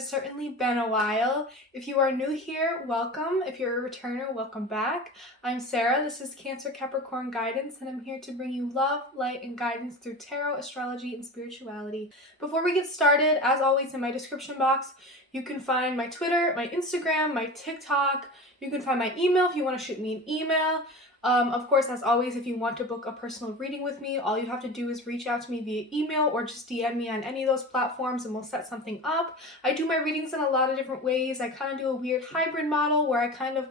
has certainly been a while. If you are new here, welcome. If you're a returner, welcome back. I'm Sarah. This is Cancer Capricorn Guidance, and I'm here to bring you love, light, and guidance through tarot, astrology, and spirituality. Before we get started, as always, in my description box, you can find my Twitter, my Instagram, my TikTok. You can find my email if you want to shoot me an email. Of course, as always, if you want to book a personal reading with me, all you have to do is reach out to me via email or just DM me on any of those platforms and we'll set something up. I do my readings in a lot of different ways. I kind of do a weird hybrid model where I kind of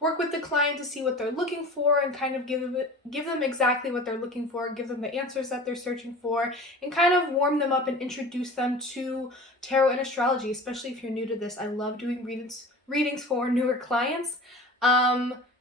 work with the client to see what they're looking for and kind of give them exactly what they're looking for, give them the answers that they're searching for, and kind of warm them up and introduce them to tarot and astrology, especially if you're new to this. I love doing readings for newer clients.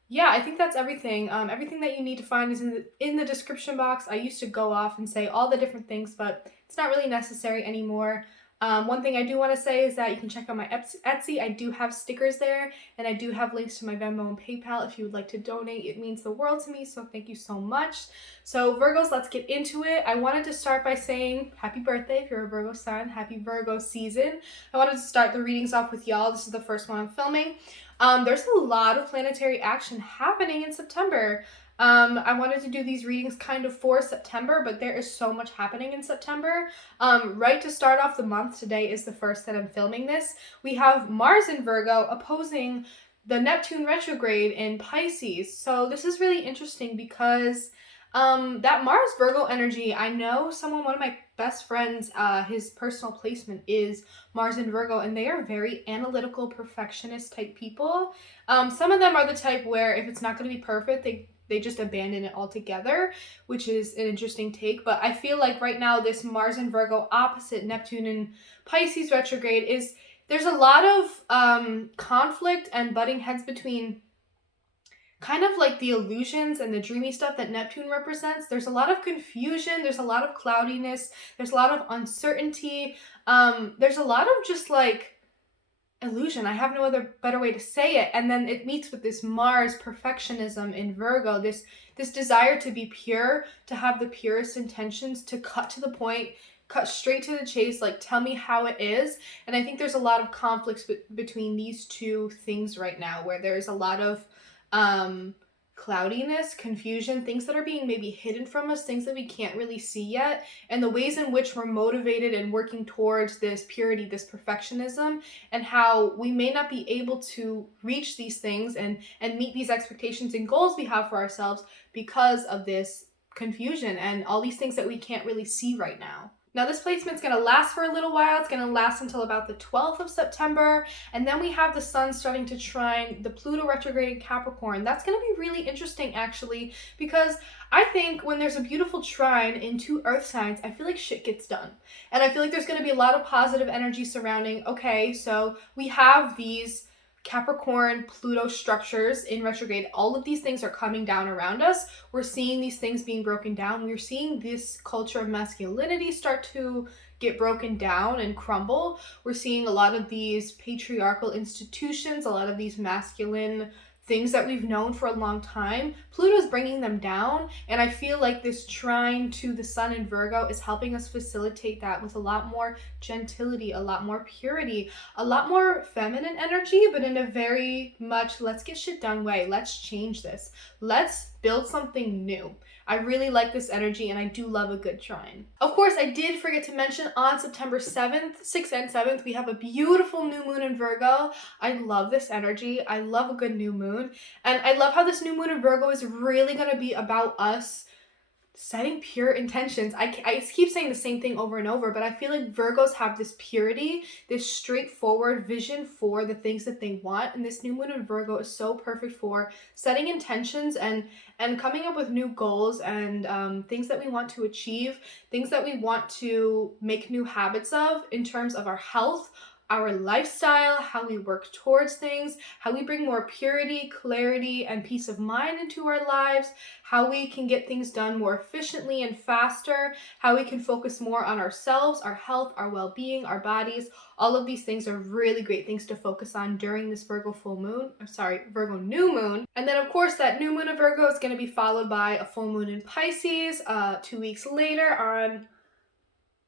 Yeah, I think that's everything. Everything that you need to find is in the description box. I used to go off and say all the different things, but it's not really necessary anymore. One thing I do want to say is that you can check out my Etsy. I do have stickers there, and I do have links to my Venmo and PayPal if you would like to donate. It means the world to me, so thank you so much. So Virgos, let's get into it. I wanted to start by saying happy birthday if you're a Virgo sign. Happy Virgo season. I wanted to start the readings off with y'all. This is the first one I'm filming. There's a lot of planetary action happening in September. I wanted to do these readings kind of for September, but there is so much happening in September. Right to start off the month, today is the first that I'm filming this. We have Mars in Virgo opposing the Neptune retrograde in Pisces. So this is really interesting because that Mars Virgo energy, I know one of my best friends, his personal placement is Mars in Virgo, and they are very analytical, perfectionist type people. Some of them are the type where if it's not going to be perfect, they just abandon it altogether, which is an interesting take. But I feel like right now this Mars in Virgo opposite Neptune in Pisces retrograde there's a lot of conflict and butting heads between kind of like the illusions and the dreamy stuff that Neptune represents. There's a lot of confusion, there's a lot of cloudiness, there's a lot of uncertainty, there's a lot of just like illusion. I have no other better way to say it. And then it meets with this Mars perfectionism in Virgo, this desire to be pure, to have the purest intentions, to cut to the point, cut straight to the chase, like tell me how it is. And I think there's a lot of conflicts between these two things right now, where there's a lot of cloudiness, confusion, things that are being maybe hidden from us, things that we can't really see yet, and the ways in which we're motivated and working towards this purity, this perfectionism, and how we may not be able to reach these things and meet these expectations and goals we have for ourselves because of this confusion and all these things that we can't really see right now. Now this placement's going to last for a little while. It's going to last until about the 12th of September. And then we have the sun starting to trine the Pluto retrograde in Capricorn. That's going to be really interesting actually, because I think when there's a beautiful trine in two earth signs, I feel like shit gets done. And I feel like there's going to be a lot of positive energy surrounding, okay, so we have these Capricorn, Pluto structures in retrograde. All of these things are coming down around us. We're seeing these things being broken down. We're seeing this culture of masculinity start to get broken down and crumble. We're seeing a lot of these patriarchal institutions, a lot of these masculine things that we've known for a long time. Pluto's bringing them down, and I feel like this trine to the sun in Virgo is helping us facilitate that with a lot more gentility, a lot more purity, a lot more feminine energy, but in a very much let's get shit done way. Let's change this. Let's build something new. I really like this energy, and I do love a good trine. Of course, I did forget to mention on September 7th, 6th and 7th, we have a beautiful new moon in Virgo. I love this energy. I love a good new moon. And I love how this new moon in Virgo is really going to be about us setting pure intentions. I keep saying the same thing over and over, but I feel like Virgos have this purity, this straightforward vision for the things that they want, and this new moon in Virgo is so perfect for setting intentions and coming up with new goals and things that we want to achieve, things that we want to make new habits of in terms of our health, our lifestyle, how we work towards things, how we bring more purity, clarity, and peace of mind into our lives, how we can get things done more efficiently and faster, how we can focus more on ourselves, our health, our well-being, our bodies. All of these things are really great things to focus on during this Virgo Virgo new moon. And then of course that new moon of Virgo is going to be followed by a full moon in Pisces 2 weeks later on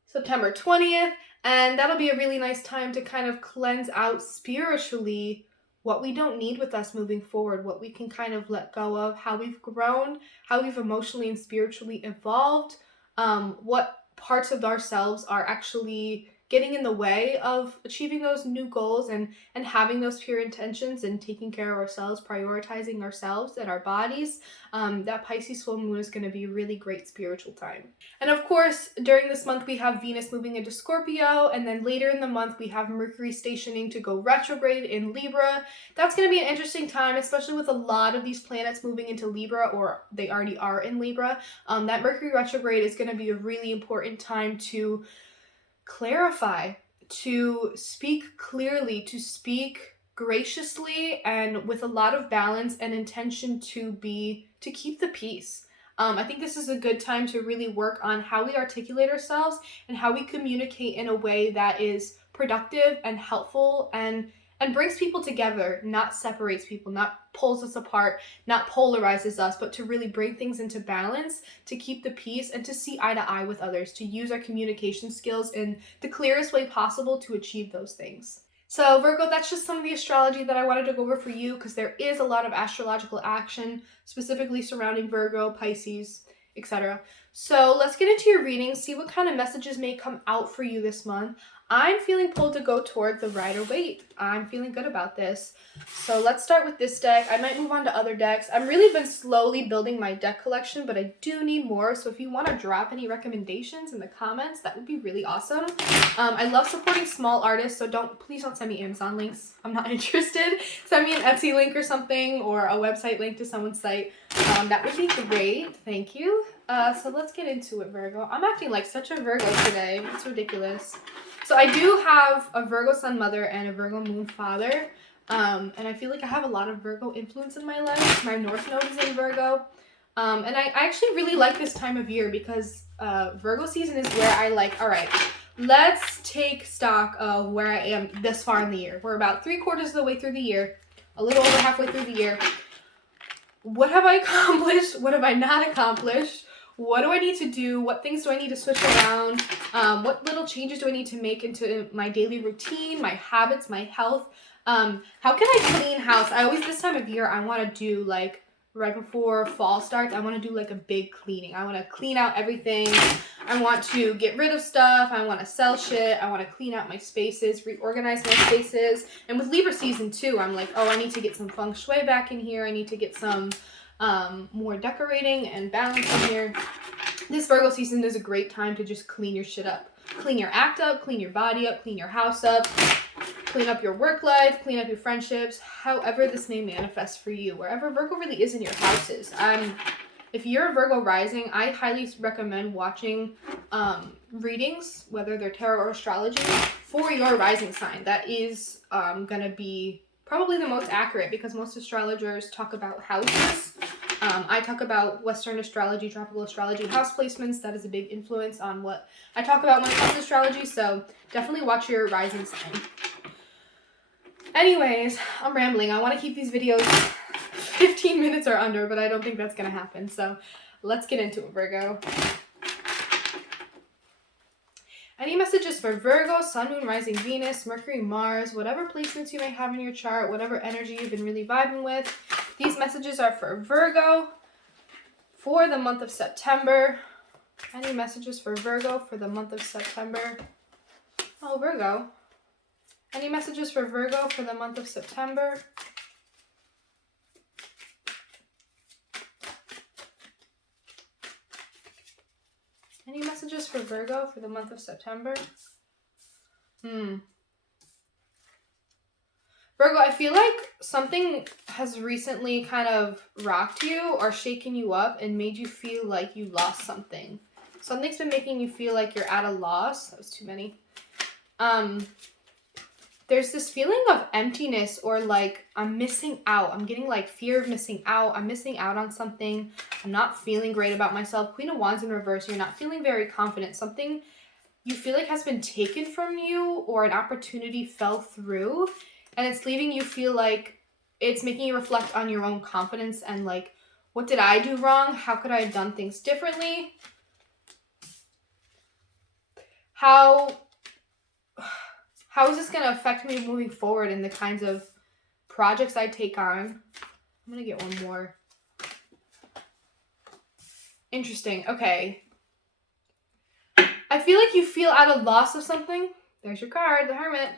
September 20th. And that'll be a really nice time to kind of cleanse out spiritually what we don't need with us moving forward, what we can kind of let go of, how we've grown, how we've emotionally and spiritually evolved, what parts of ourselves are actually getting in the way of achieving those new goals and having those pure intentions and taking care of ourselves, prioritizing ourselves and our bodies. That Pisces full moon is going to be a really great spiritual time. And of course, during this month, we have Venus moving into Scorpio, and then later in the month, we have Mercury stationing to go retrograde in Libra. That's going to be an interesting time, especially with a lot of these planets moving into Libra, or they already are in Libra. That Mercury retrograde is going to be a really important time to clarify, to speak clearly, to speak graciously, and with a lot of balance and intention to keep the peace. I think this is a good time to really work on how we articulate ourselves and how we communicate in a way that is productive and helpful and brings people together, not separates people, not pulls us apart, not polarizes us, but to really bring things into balance, to keep the peace, and to see eye to eye with others, to use our communication skills in the clearest way possible to achieve those things. So Virgo, that's just some of the astrology that I wanted to go over for you, because there is a lot of astrological action specifically surrounding Virgo, Pisces, etc. So let's get into your reading, see what kind of messages may come out for you this month. I'm feeling pulled to go toward the Rider-Waite. I'm feeling good about this. So let's start with this deck. I might move on to other decks. I've really been slowly building my deck collection, but I do need more. So if you want to drop any recommendations in the comments, that would be really awesome. I love supporting small artists, so please don't send me Amazon links. I'm not interested. Send me an Etsy link or something, or a website link to someone's site. That would be great. Thank you. So let's get into it, Virgo. I'm acting like such a Virgo today. It's ridiculous. So I do have a Virgo sun mother and a Virgo moon father. And I feel like I have a lot of Virgo influence in my life. My North Node is in Virgo. And I actually really like this time of year because Virgo season is where I like, all right, let's take stock of where I am this far in the year. We're about 3/4 of the way through the year, a little over halfway through the year. What have I accomplished? What have I not accomplished? What do I need to do? What things do I need to switch around? What little changes do I need to make into my daily routine, my habits, my health? How can I clean house? This time of year, I want to do like right before fall starts, I want to do like a big cleaning. I want to clean out everything. I want to get rid of stuff. I want to sell shit. I want to clean out my spaces, reorganize my spaces. And with Libra season too, I'm like, oh, I need to get some feng shui back in here. I need to get some more decorating and balance in here. This Virgo season is a great time to just clean your shit up. Clean your act up, clean your body up, clean your house up, clean up your work life, clean up your friendships, however this may manifest for you, wherever Virgo really is in your houses. If you're a Virgo rising, I highly recommend watching readings, whether they're tarot or astrology, for your rising sign. That is going to be probably the most accurate because most astrologers talk about houses. I talk about Western astrology, tropical astrology, house placements. That is a big influence on what I talk about when it comes to astrology. So definitely watch your rising sign. Anyways, I'm rambling. I want to keep these videos 15 minutes or under, but I don't think that's going to happen. So let's get into it, Virgo. Any messages for Virgo, Sun, Moon, Rising, Venus, Mercury, Mars, whatever placements you may have in your chart, whatever energy you've been really vibing with. These messages are for Virgo for the month of September. Any messages for Virgo for the month of September? Oh, Virgo. Any messages for Virgo for the month of September? Any messages for Virgo for the month of September? Virgo, I feel like something has recently kind of rocked you or shaken you up and made you feel like you lost something. Something's been making you feel like you're at a loss. That was too many. There's this feeling of emptiness or like I'm missing out. I'm getting like fear of missing out. I'm missing out on something. I'm not feeling great about myself. Queen of Wands in reverse. You're not feeling very confident. Something you feel like has been taken from you or an opportunity fell through. And it's leaving you feel like it's making you reflect on your own confidence and like, what did I do wrong? How could I have done things differently? How How is this going to affect me moving forward in the kinds of projects I take on? I'm going to get one more. Interesting. Okay. I feel like you feel at a loss of something. There's your card, the Hermit.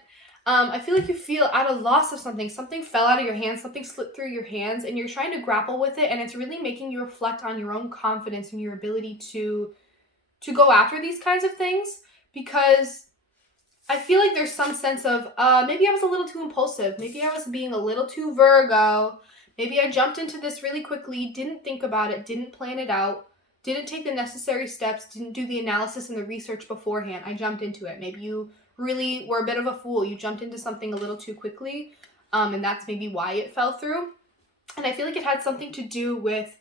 I feel like you feel at a loss of something. Something fell out of your hands, something slipped through your hands, and you're trying to grapple with it, and it's really making you reflect on your own confidence and your ability to go after these kinds of things, because I feel like there's some sense of, maybe I was a little too impulsive. Maybe I was being a little too Virgo. Maybe I jumped into this really quickly, didn't think about it, didn't plan it out, didn't take the necessary steps, didn't do the analysis and the research beforehand. I jumped into it. Maybe you really were a bit of a fool. You jumped into something a little too quickly, and that's maybe why it fell through. And I feel like it had something to do with,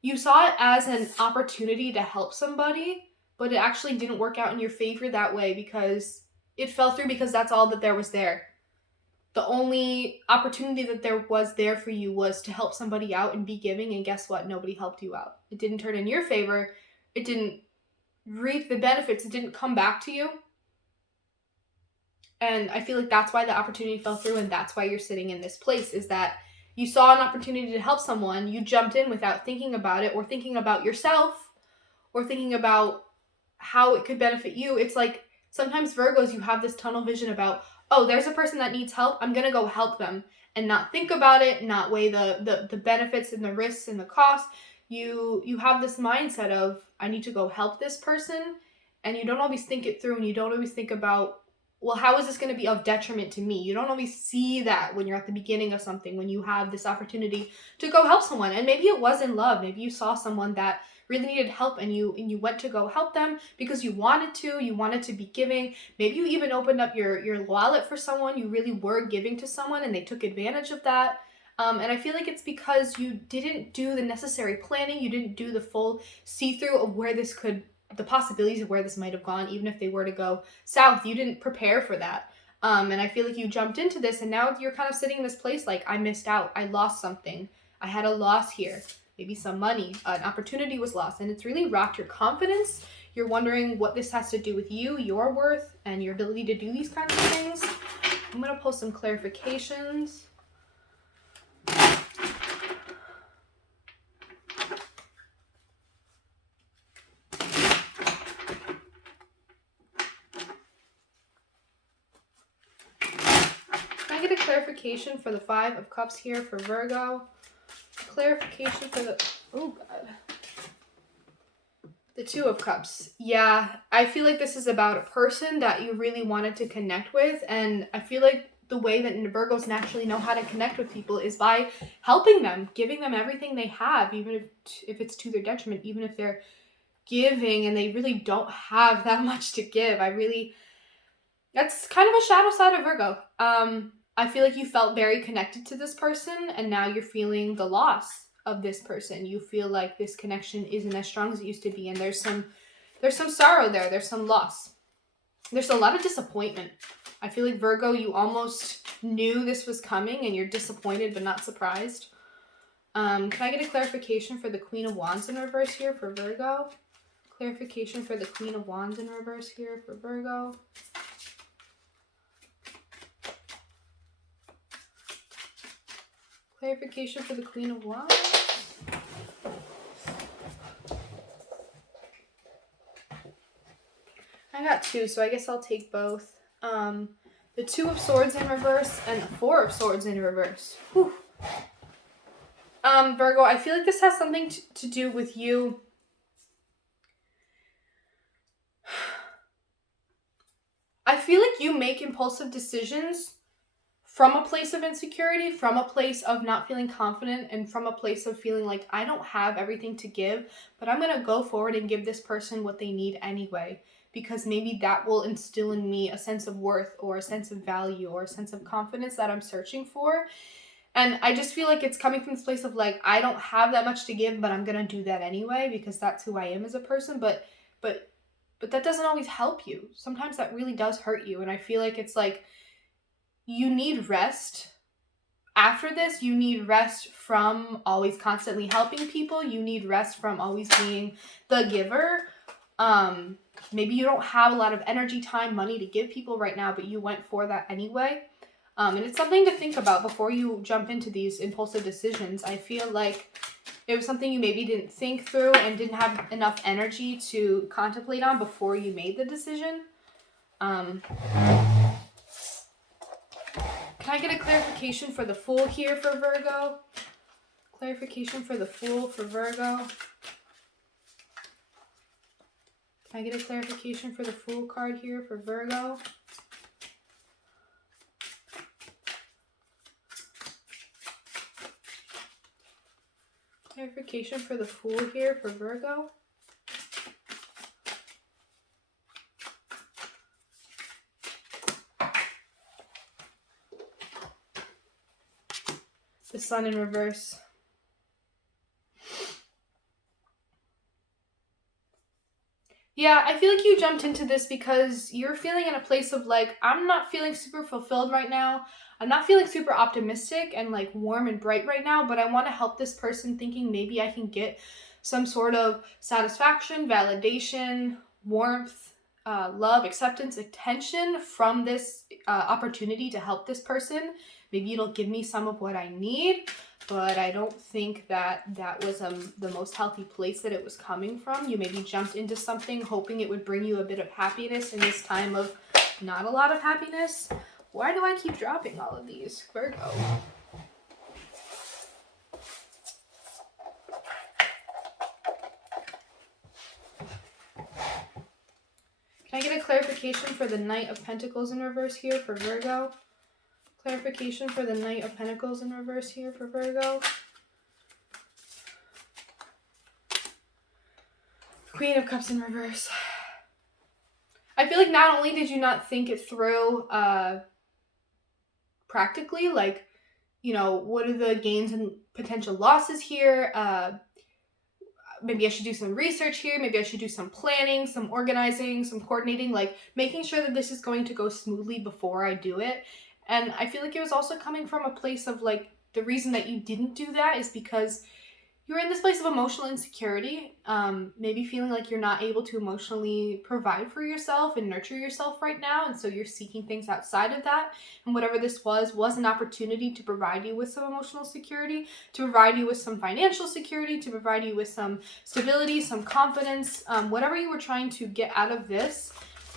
you saw it as an opportunity to help somebody, but it actually didn't work out in your favor that way because it fell through because that's all that there was there. The only opportunity that there was there for you was to help somebody out and be giving, and guess what? Nobody helped you out. It didn't turn in your favor. It didn't reap the benefits. It didn't come back to you. And I feel like that's why the opportunity fell through, and that's why you're sitting in this place, is that you saw an opportunity to help someone, you jumped in without thinking about it, or thinking about yourself, or thinking about how it could benefit you. It's like, sometimes Virgos, you have this tunnel vision about, oh, there's a person that needs help, I'm gonna go help them, and not think about it, not weigh the benefits and the risks and the costs. You have this mindset of, I need to go help this person, and you don't always think it through, and you don't always think about, well, how is this going to be of detriment to me? You don't always see that when you're at the beginning of something, when you have this opportunity to go help someone. And maybe it was in love. Maybe you saw someone that really needed help, and you went to go help them because you wanted to be giving. Maybe you even opened up your wallet for someone. You really were giving to someone, and they took advantage of that. And I feel like it's because you didn't do the necessary planning. You didn't do the full see-through of the possibilities of where this might have gone, even if they were to go south. You didn't prepare for that. And I feel like you jumped into this, and now you're kind of sitting in this place like, I missed out. I lost something. I had a loss here. Maybe some money. An opportunity was lost, and it's really rocked your confidence. You're wondering what this has to do with you, your worth, and your ability to do these kinds of things. I'm going to pull some clarifications. Clarification for the Five of Cups here for Virgo. Clarification for the Two of Cups. Yeah, I feel like this is about a person that you really wanted to connect with, and I feel like the way that Virgos naturally know how to connect with people is by helping them, giving them everything they have, even if it's to their detriment, even if they're giving and they really don't have that much to give. That's kind of a shadow side of Virgo. I feel like you felt very connected to this person, and now you're feeling the loss of this person. You feel like this connection isn't as strong as it used to be, and there's some sorrow there. There's some loss. There's a lot of disappointment. I feel like Virgo, you almost knew this was coming, and you're disappointed but not surprised. Can I get a clarification for the Queen of Wands in reverse here for Virgo? Clarification for the Queen of Wands in reverse here for Virgo. Clarification for the Queen of Wands. I got two, so I guess I'll take both. The Two of Swords in reverse and the Four of Swords in reverse. Whew. Virgo, I feel like this has something to do with you. I feel like you make impulsive decisions from a place of insecurity, from a place of not feeling confident, and from a place of feeling like, I don't have everything to give, but I'm going to go forward and give this person what they need anyway, because maybe that will instill in me a sense of worth or a sense of value or a sense of confidence that I'm searching for. And I just feel like it's coming from this place of like, I don't have that much to give, but I'm going to do that anyway because that's who I am as a person. But that doesn't always help you. Sometimes that really does hurt you. And I feel like it's like, you need rest. After this, you need rest from always constantly helping people. You need rest from always being the giver. Maybe you don't have a lot of energy, time, money to give people right now, but you went for that anyway. And it's something to think about before you jump into these impulsive decisions. I feel like it was something you maybe didn't think through and didn't have enough energy to contemplate on before you made the decision. Can I get a clarification for the Fool here for Virgo? Clarification for the Fool for Virgo. Can I get a clarification for the Fool card here for Virgo? Clarification for the Fool here for Virgo. The Sun in reverse. Yeah, I feel like you jumped into this because you're feeling in a place of like, I'm not feeling super fulfilled right now. I'm not feeling super optimistic and like warm and bright right now, but I want to help this person, thinking maybe I can get some sort of satisfaction, validation, warmth, love, acceptance, attention from this opportunity to help this person. Maybe it'll give me some of what I need, but I don't think that that was the most healthy place that it was coming from. You maybe jumped into something hoping it would bring you a bit of happiness in this time of not a lot of happiness. Why do I keep dropping all of these? Virgo. Can I get a clarification for the Knight of Pentacles in reverse here for Virgo? Clarification for the Knight of Pentacles in reverse here for Virgo. Queen of Cups in reverse. I feel like not only did you not think it through practically, like, you know, what are the gains and potential losses here? Maybe I should do some research here. Maybe I should do some planning, some organizing, some coordinating, like making sure that this is going to go smoothly before I do it. And I feel like it was also coming from a place of like, the reason that you didn't do that is because you're in this place of emotional insecurity, maybe feeling like you're not able to emotionally provide for yourself and nurture yourself right now. And so you're seeking things outside of that. And whatever this was an opportunity to provide you with some emotional security, to provide you with some financial security, to provide you with some stability, some confidence, whatever you were trying to get out of this.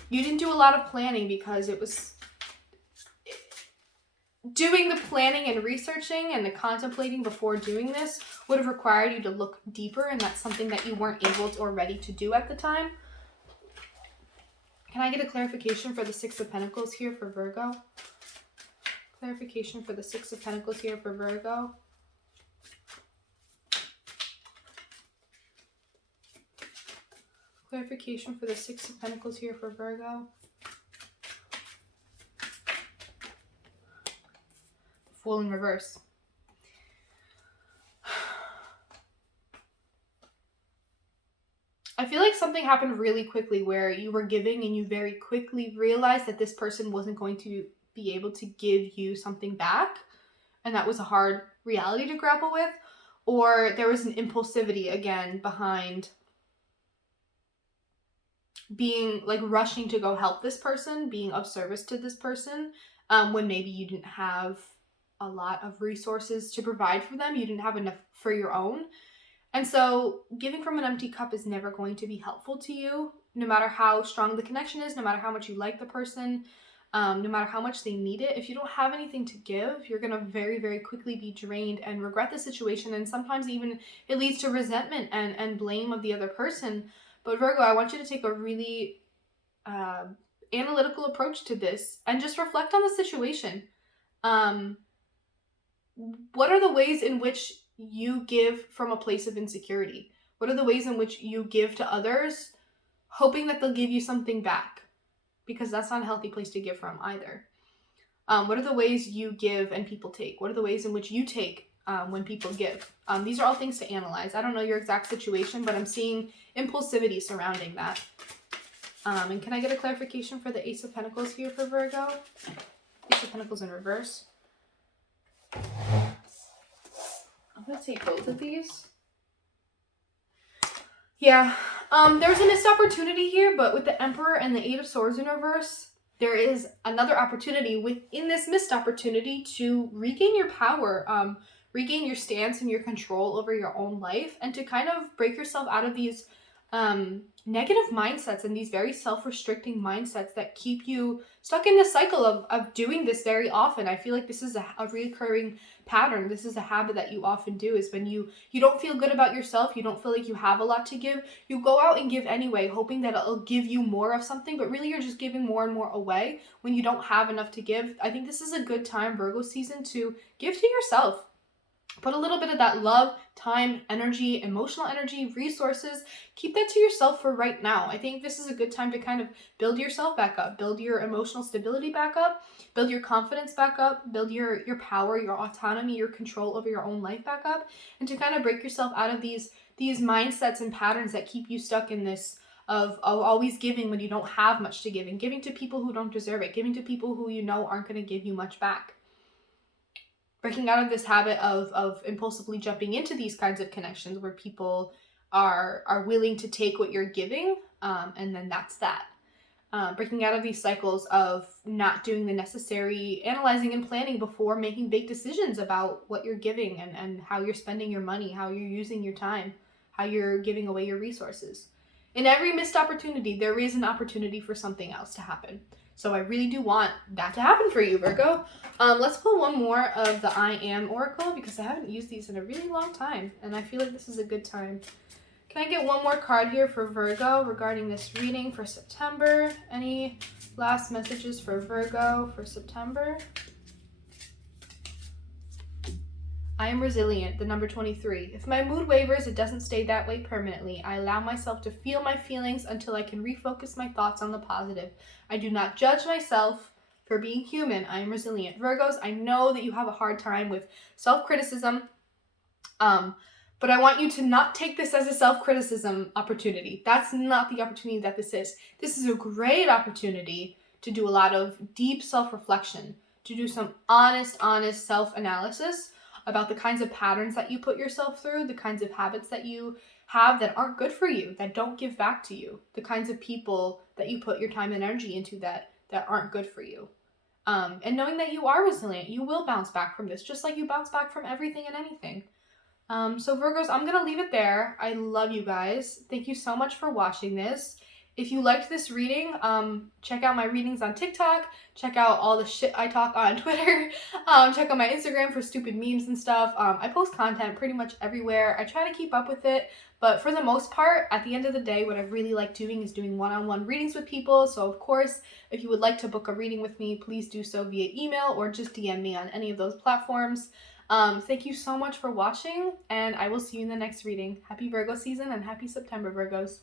You didn't do a lot of planning because it was doing the planning and researching and the contemplating before doing this would have required you to look deeper, and that's something that you weren't able to or ready to do at the time. Can I get a clarification for the Six of Pentacles here for Virgo? Clarification for the Six of Pentacles here for Virgo. Clarification for the Six of Pentacles here for Virgo. Fool in reverse. I feel like something happened really quickly where you were giving and you very quickly realized that this person wasn't going to be able to give you something back. And that was a hard reality to grapple with. Or there was an impulsivity again behind being like rushing to go help this person, being of service to this person, when maybe you didn't have a lot of resources to provide for them. You didn't have enough for your own. And so giving from an empty cup is never going to be helpful to you, no matter how strong the connection is, no matter how much you like the person, no matter how much they need it. If you don't have anything to give, you're going to very, very quickly be drained and regret the situation. And sometimes even it leads to resentment and blame of the other person. But Virgo, I want you to take a really analytical approach to this and just reflect on the situation. What are the ways in which you give from a place of insecurity? What are the ways in which you give to others, hoping that they'll give you something back? Because that's not a healthy place to give from either. What are the ways you give and people take? What are the ways in which you take when people give? These are all things to analyze. I don't know your exact situation, but I'm seeing impulsivity surrounding that. And can I get a clarification for the Ace of Pentacles here for Virgo? Ace of Pentacles in reverse. I'm going to take both of these. Yeah, There's a missed opportunity here, but with the Emperor and the Eight of Swords in reverse, there is another opportunity within this missed opportunity to regain your power, regain your stance and your control over your own life, and to kind of break yourself out of these negative mindsets and these very self-restricting mindsets that keep you stuck in this cycle of doing this very often. I feel like this is a recurring pattern. This is a habit that you often do, is when you don't feel good about yourself, you don't feel like you have a lot to give, you go out and give anyway, hoping that it'll give you more of something, but really you're just giving more and more away when you don't have enough to give. I think this is a good time, Virgo season, to give to yourself. Put a little bit of that love, time, energy, emotional energy, resources, keep that to yourself for right now. I think this is a good time to kind of build yourself back up, build your emotional stability back up, build your confidence back up, build your power, your autonomy, your control over your own life back up, and to kind of break yourself out of these mindsets and patterns that keep you stuck in this of always giving when you don't have much to give, and giving to people who don't deserve it, giving to people who you know aren't going to give you much back. Breaking out of this habit of impulsively jumping into these kinds of connections where people are willing to take what you're giving, and then that's that. Breaking out of these cycles of not doing the necessary analyzing and planning before making big decisions about what you're giving and how you're spending your money, how you're using your time, how you're giving away your resources. In every missed opportunity, there is an opportunity for something else to happen. So I really do want that to happen for you, Virgo. Let's pull one more of the I Am Oracle, because I haven't used these in a really long time, and I feel like this is a good time. Can I get one more card here for Virgo regarding this reading for September? Any last messages for Virgo for September? I am resilient, the number 23. If my mood wavers, it doesn't stay that way permanently. I allow myself to feel my feelings until I can refocus my thoughts on the positive. I do not judge myself for being human. I am resilient. Virgos, I know that you have a hard time with self-criticism, but I want you to not take this as a self-criticism opportunity. That's not the opportunity that this is. This is a great opportunity to do a lot of deep self-reflection, to do some honest self-analysis about the kinds of patterns that you put yourself through, the kinds of habits that you have that aren't good for you, that don't give back to you, the kinds of people that you put your time and energy into that aren't good for you. And knowing that you are resilient, you will bounce back from this, just like you bounce back from everything and anything. So Virgos, I'm going to leave it there. I love you guys. Thank you so much for watching this. If you liked this reading, check out my readings on TikTok, check out all the shit I talk on Twitter, check out my Instagram for stupid memes and stuff. I post content pretty much everywhere. I try to keep up with it, but for the most part, at the end of the day, what I really like doing is doing one-on-one readings with people. So of course, if you would like to book a reading with me, please do so via email or just DM me on any of those platforms. Thank you so much for watching, and I will see you in the next reading. Happy Virgo season and happy September, Virgos.